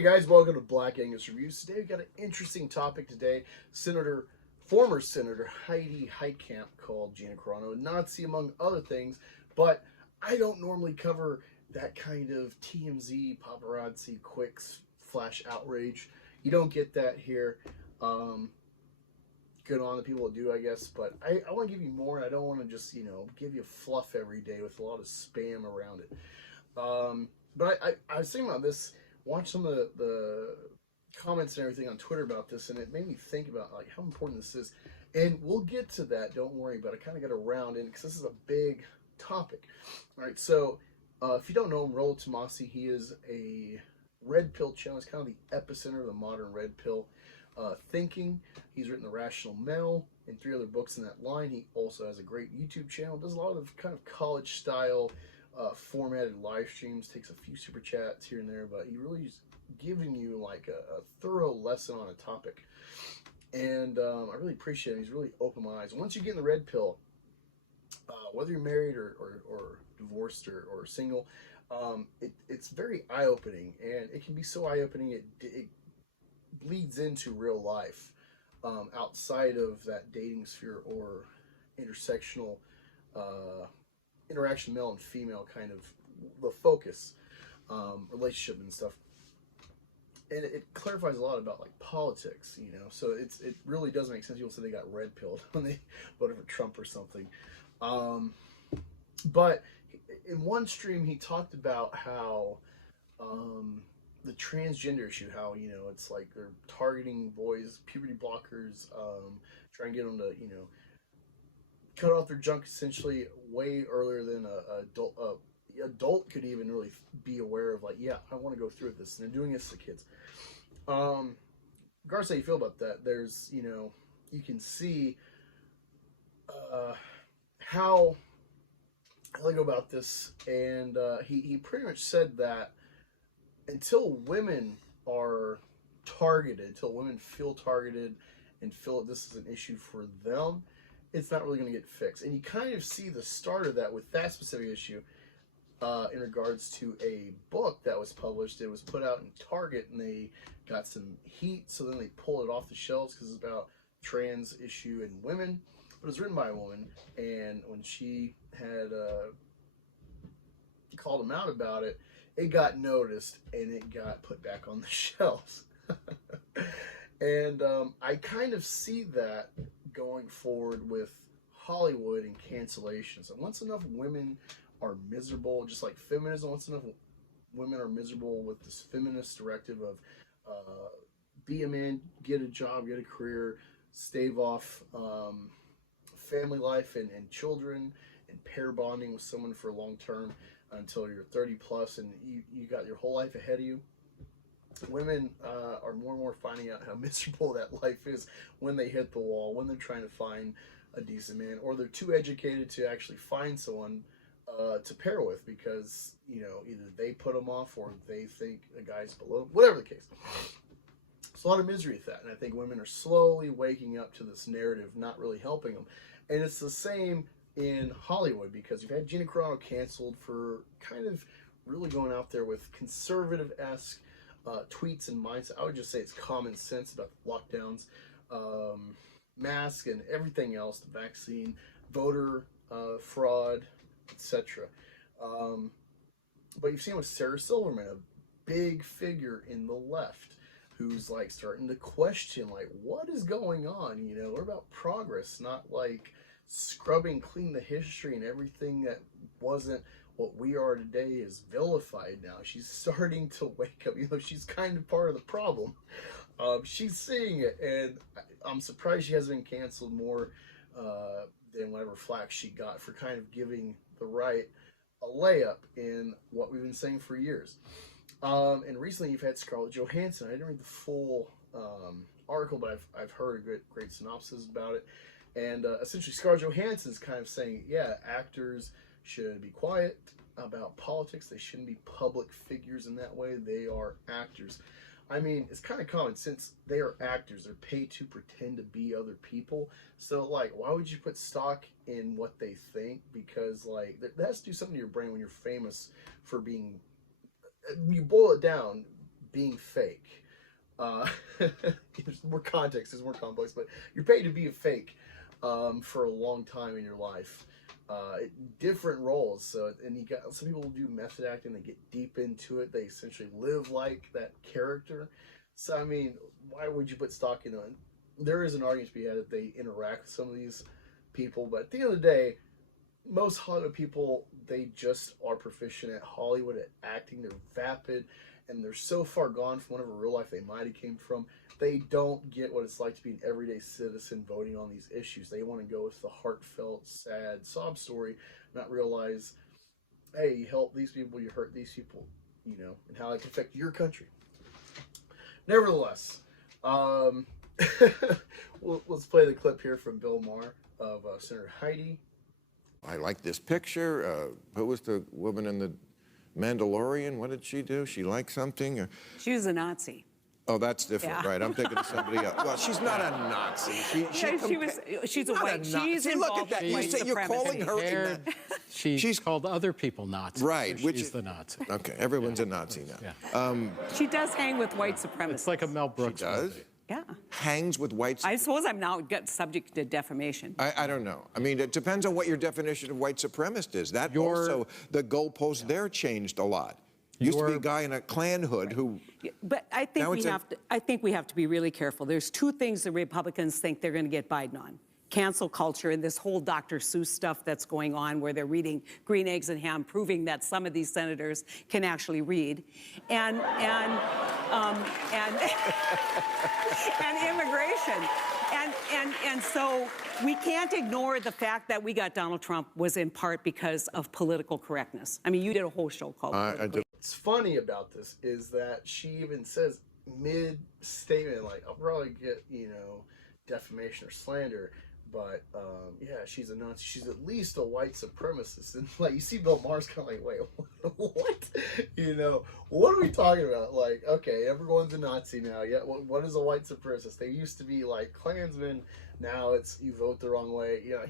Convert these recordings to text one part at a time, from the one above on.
Hey guys, welcome to Black Angus Reviews. Today we got an interesting topic today. Former Senator Heidi HeitKamp called Gina Carano a Nazi, among other things, but I don't normally cover that kind of TMZ, paparazzi, quick flash outrage. You don't get that here. Good on the people that do, I guess, but I want to give you more, and I don't want to just, give you fluff every day with a lot of spam around it. But I was thinking about this, watched some of the comments and everything on Twitter about this, and it made me think about like how important this is. And we'll get to that, don't worry, but I kind of got around in because this is a big topic. All right, so if you don't know him, Rollo Tomasi, he is a red pill channel. It's kind of the epicenter of the modern red pill thinking. He's written The Rational Male and 3 other books in that line. He also has a great YouTube channel, does a lot of kind of college style formatted live streams, takes a few super chats here and there, but he really is giving you like a thorough lesson on a topic. And I really appreciate it. He's really opened my eyes. Once you get in the red pill, whether you're married or divorced or single, it's very eye-opening, and it can be so eye-opening it bleeds into real life outside of that dating sphere or intersectional interaction, male and female, kind of the focus relationship and stuff. And it clarifies a lot about like politics, so it really does make sense. People say they got red pilled when they voted for Trump or something. But in one stream he talked about how the transgender issue, how it's like they're targeting boys, puberty blockers, trying to get them to cut off their junk essentially way earlier than a adult could even really be aware of, like, yeah, I want to go through this, and they're doing this to kids. Regardless how you feel about that, there's you can see how I go about this, and he pretty much said that until women are targeted, until women feel targeted and feel that this is an issue for them, it's not really going to get fixed. And you kind of see the start of that with that specific issue in regards to a book that was published. It was put out in Target, and they got some heat, so then they pulled it off the shelves because it's about trans issue and women. But it was written by a woman, and when she had called them out about it, it got noticed, and it got put back on the shelves. And I kind of see that going forward with Hollywood and cancellations. And once enough women are miserable, just like feminism, once enough women are miserable with this feminist directive of be a man, get a job, get a career, stave off family life and children and pair bonding with someone for long term until you're 30 plus and you got your whole life ahead of you. Women are more and more finding out how miserable that life is when they hit the wall, when they're trying to find a decent man, or they're too educated to actually find someone to pair with because, either they put them off or they think a guy's below, whatever the case. There's a lot of misery with that, and I think women are slowly waking up to this narrative, not really helping them. And it's the same in Hollywood, because you've had Gina Carano canceled for kind of really going out there with conservative-esque tweets and mindset. I would just say it's common sense about lockdowns, masks, and everything else, the vaccine, voter fraud, etc. But you've seen with Sarah Silverman, a big figure in the left, who's like starting to question, like, what is going on? We're about progress, not like scrubbing clean the history, and everything that wasn't what we are today is vilified now. She's starting to wake up. She's kind of part of the problem. She's seeing it, and I'm surprised she hasn't been canceled more than whatever flack she got for kind of giving the right a layup in what we've been saying for years. And recently you've had Scarlett Johansson. I didn't read the full article, but I've heard a great synopsis about it. And essentially Scarlett Johansson's kind of saying, yeah, actors should be quiet about politics. They shouldn't be public figures in that way. They are actors. I mean, it's kind of common sense. They are actors. They're paid to pretend to be other people. So, like, why would you put stock in what they think? Because, like, that has to do something to your brain when you're famous for being, you boil it down, being fake. There's more context, there's more complex, but you're paid to be a fake for a long time in your life. Different roles. So, and you got some people do method acting, they get deep into it, they essentially live like that character. So, I mean, why would you put stock in it? There is an argument to be had that they interact with some of these people, but at the end of the day, most Hollywood people, they just are proficient at Hollywood, at acting. They're vapid, and they're so far gone from whatever real life they might have came from. They don't get what it's like to be an everyday citizen voting on these issues. They want to go with the heartfelt, sad sob story, not realize, hey, you help these people, you hurt these people, you know, and how it can affect your country. Nevertheless, let's play the clip here from Bill Maher of Senator Heidi. I like this picture. Who was the woman in the Mandalorian? What did she do? She liked something? She was a Nazi. Oh, that's different, right? I'm thinking of somebody else. Well, she's not a Nazi. She's a white. She's involved with white supremacy. You're calling her in that. She's called other people Nazis. Right. So she's the Nazi. Okay, everyone's a Nazi now. Yeah. She does hang with white supremacists. It's like a Mel Brooks She does? movie. Yeah. Hangs with white. I suppose I'm now subject to defamation. I don't know. I mean, it depends on what your definition of white supremacist is. That also, the goalpost there changed a lot. Used to be a guy in a Klan hood who. But I think we have to be really careful. There's two things the Republicans think they're going to get Biden on: cancel culture and this whole Dr. Seuss stuff that's going on, where they're reading Green Eggs and Ham, proving that some of these senators can actually read, and immigration. And so we can't ignore the fact that we got Donald Trump was in part because of political correctness. I mean, you did a whole show called What's funny about this is that she even says mid-statement, like, I'll probably get, you know, defamation or slander, but yeah, she's a Nazi. She's at least a white supremacist. And like, you see Bill Maher's kind of like, wait, what? You know, what are we talking about? Like, okay, everyone's a Nazi now. Yeah, what is a white supremacist? They used to be like Klansmen. Now it's you vote the wrong way. You know,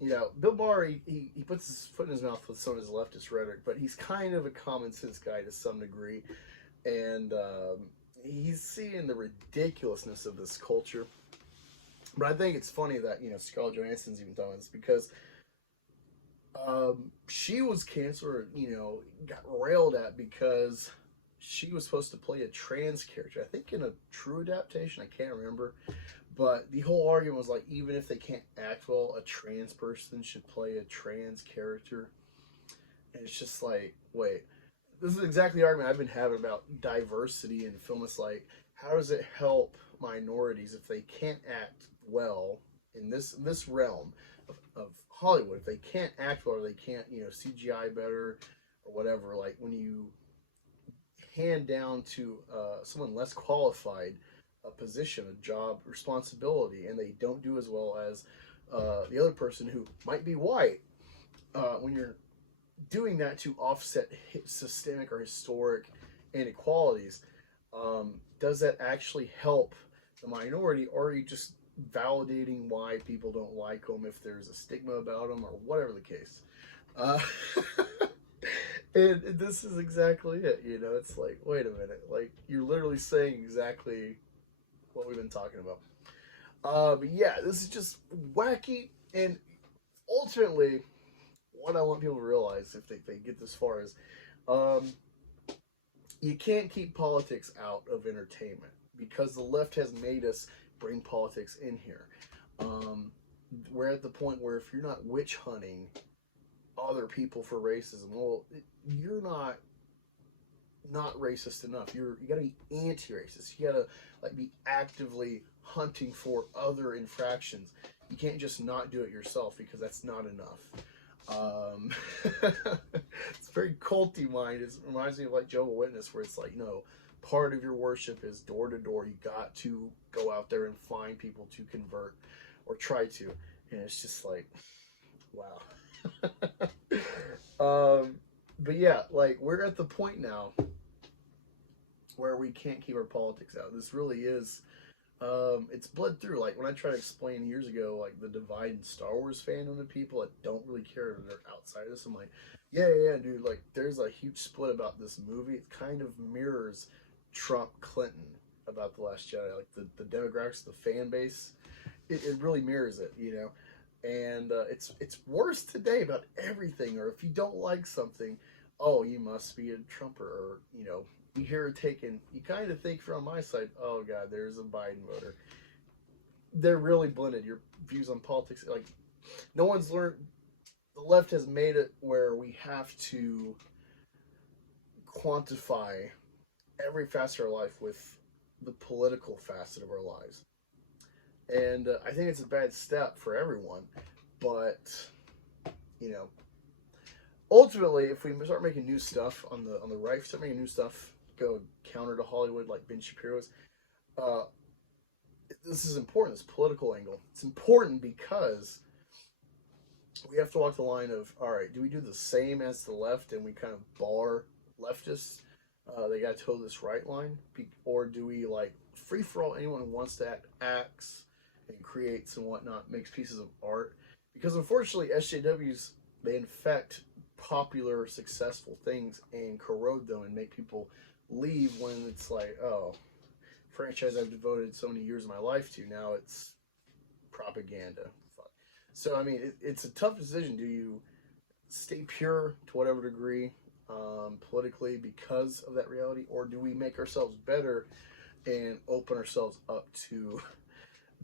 you know, Bill Maher, he puts his foot in his mouth with some of his leftist rhetoric, but he's kind of a common sense guy to some degree. And he's seeing the ridiculousness of this culture. But I think it's funny that, you know, Scarlett Johansson's even talking this, because she was canceled, or, you know, got railed at because she was supposed to play a trans character. I think in a true adaptation, I can't remember. But the whole argument was like, even if they can't act well, a trans person should play a trans character. And it's just like, wait, this is exactly the argument I've been having about diversity in film. It's like, how does it help minorities if they can't act well in this realm of Hollywood? If they can't act well, or they can't, you know, CGI better or whatever, like when you hand down to someone less qualified a position, a job, responsibility, and they don't do as well as the other person who might be white, when you're doing that to offset systemic or historic inequalities, does that actually help the minority, or are you just validating why people don't like them, if there's a stigma about them, or whatever the case? And this is exactly it, you know. It's like, wait a minute, like, you're literally saying exactly what we've been talking about. But yeah, this is just wacky, and ultimately, what I want people to realize, if they get this far, is you can't keep politics out of entertainment, because the left has made us bring politics in here. We're at the point where if you're not witch hunting other people for racism, well, you're not racist enough. You gotta be anti-racist. You gotta like be actively hunting for other infractions. You can't just not do it yourself, because that's not enough. It's very culty mind. It reminds me of like Jehovah's Witness, where it's like, no, part of your worship is door to door. You got to go out there and find people to convert, or try to. And it's just like, wow. But yeah, like, we're at the point now where we can't keep our politics out. This really is, it's bled through. Like, when I tried to explain years ago, like, the divide in Star Wars fandom to people that don't really care if they're outside of this, I'm like, yeah, dude, like, there's a huge split about this movie. It kind of mirrors Trump Clinton about The Last Jedi, like the demographics, the fan base, it really mirrors it, you know. And it's worse today about everything. Or if you don't like something, oh, you must be a Trumper, or you know, you hear it taken. You kind of think from my side, oh God, there's a Biden voter. They're really blended. Your views on politics, like no one's learned. The left has made it where we have to quantify every facet of our life with the political facet of our lives. And I think it's a bad step for everyone. But, you know, ultimately, if we start making new stuff on the right, if we start making new stuff, go counter to Hollywood like Ben Shapiro's, this is important, this political angle. It's important because we have to walk the line of, all right, do we do the same as the left and we kind of bar leftists? They got to toe this right line? Or do we, like, free-for-all anyone who wants to acts and creates and whatnot, makes pieces of art? Because unfortunately, SJWs, they infect popular, successful things and corrode them and make people leave when it's like, oh, franchise I've devoted so many years of my life to, now it's propaganda. So, I mean, it's a tough decision. Do you stay pure to whatever degree politically because of that reality, or do we make ourselves better and open ourselves up to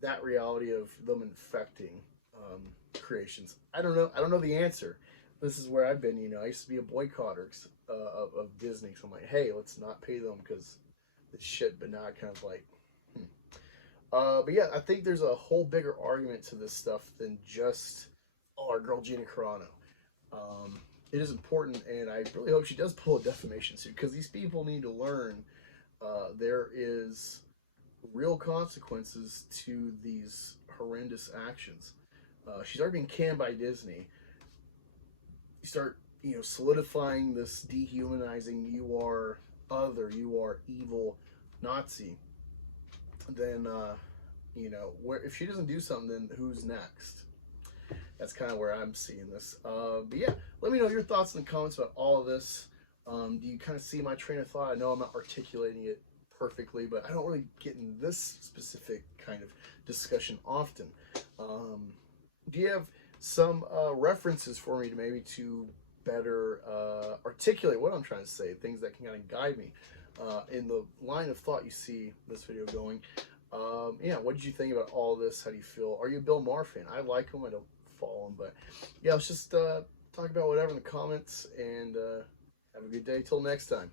that reality of them infecting creations? I don't know. I don't know the answer. This is where I've been. You know, I used to be a boycotter of Disney. So I'm like, hey, let's not pay them because this shit. But now I kind of like, but yeah, I think there's a whole bigger argument to this stuff than just, oh, our girl Gina Carano. It is important, and I really hope she does pull a defamation suit, because these people need to learn there is real consequences to these horrendous actions. She's already been canned by Disney. You start, you know, solidifying this dehumanizing, you are other, you are evil Nazi, then, you know, if she doesn't do something, then who's next? That's kind of where I'm seeing this. But yeah, let me know your thoughts in the comments about all of this. Do you kind of see my train of thought? I know I'm not articulating it perfectly, but I don't really get in this specific kind of discussion often. Do you have some references for me to maybe to better articulate what I'm trying to say, things that can kind of guide me in the line of thought you see this video going? Yeah, what did you think about all this? How do you feel? Are you a Bill Maher fan? I like him. I don't follow him, but yeah, let's just talk about whatever in the comments, and have a good day till next time.